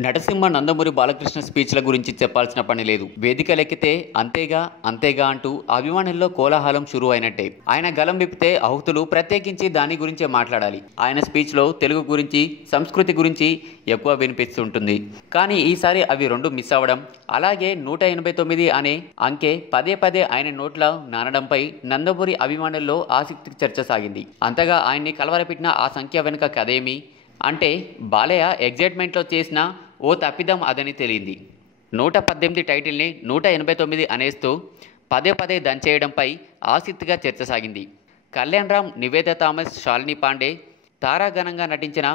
నటసింహ నందమూరి బాలకృష్ణ స్పీచ్ల గురించి చెప్పాల్సిన పని లేదు. వేదికలెక్కితే అంతేగా అంటూ అభిమానుల్లో కోలాహలం షురూ అయినట్టే. ఆయన గలం విప్పితే ఆహుతులు ప్రత్యేకించి దాని గురించే మాట్లాడాలి. ఆయన స్పీచ్లో తెలుగు గురించి, సంస్కృతి గురించి ఎక్కువ వినిపిస్తుంటుంది. కానీ ఈసారి అవి రెండు మిస్ అవ్వడం, అలాగే 189 అనే అంకె పదే ఆయన నోట్ల నానడంపై నందమూరి అభిమానుల్లో ఆసక్తి చర్చ సాగింది. అంతగా ఆయన్ని కలవరపెట్టిన ఆ సంఖ్య వెనుక కథేమి అంటే బాలయ్య ఎగ్జైట్మెంట్లో చేసిన ఓ తప్పిదం అదని తేలింది. 118 టైటిల్ని 189 అనేస్తూ పదే దంచేయడంపై ఆసక్తిగా చర్చ సాగింది. కళ్యాణ్ రామ్, నివేదా థామస్, శాలిని పాండే తారాగణంగా నటించిన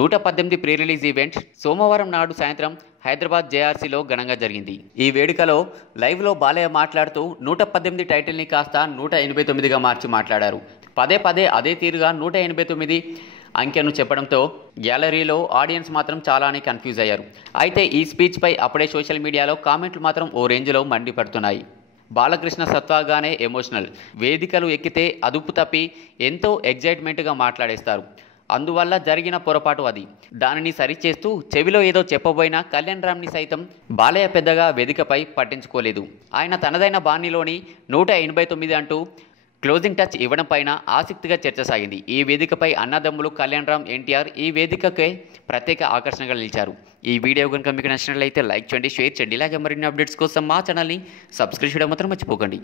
118 ప్రీ రిలీజ్ ఈవెంట్ సోమవారం నాడు సాయంత్రం హైదరాబాద్ జేఆర్సీలో ఘనంగా జరిగింది. ఈ వేడుకలో లైవ్లో బాలయ్య మాట్లాడుతూ 118 టైటిల్ని కాస్త 189గా మార్చి మాట్లాడారు. పదే అదే తీరుగా 189 అంకెను చెప్పడంతో గ్యాలరీలో ఆడియన్స్ మాత్రం చాలానే కన్ఫ్యూజ్ అయ్యారు. అయితే ఈ స్పీచ్పై అప్పుడే సోషల్ మీడియాలో కామెంట్లు మాత్రం ఓ రేంజ్లో మండిపడుతున్నాయి. బాలకృష్ణ సత్వాగానే ఎమోషనల్, వేదికలు ఎక్కితే అదుపు తప్పి ఎంతో ఎగ్జైట్మెంట్గా మాట్లాడేస్తారు. అందువల్ల జరిగిన పొరపాటు అది. దానిని సరిచేస్తూ చెవిలో ఏదో చెప్పబోయిన కళ్యాణ్ రామ్ని సైతం బాలయ్య పెద్దగా వేదికపై పట్టించుకోలేదు. ఆయన తనదైన బాణీలోని 189 అంటూ క్లోజింగ్ టచ్ ఇవ్వడం పైన ఆసక్తిగా చర్చ సాగింది. ఈ వేదికపై అన్నదమ్ములు కళ్యాణ్ రామ్, ఎన్టీఆర్ ఈ వేదికకే ప్రత్యేక ఆకర్షణగా నిలిచారు. ఈ వీడియో కనుక మీకు నచ్చినట్లయితే లైక్ చేయండి, షేర్ చేయండి. ఇలాగే మరిన్ని అప్డేట్స్ కోసం మా ఛానల్ని సబ్స్క్రైబ్ చేయడం మాత్రం మర్చిపోకండి.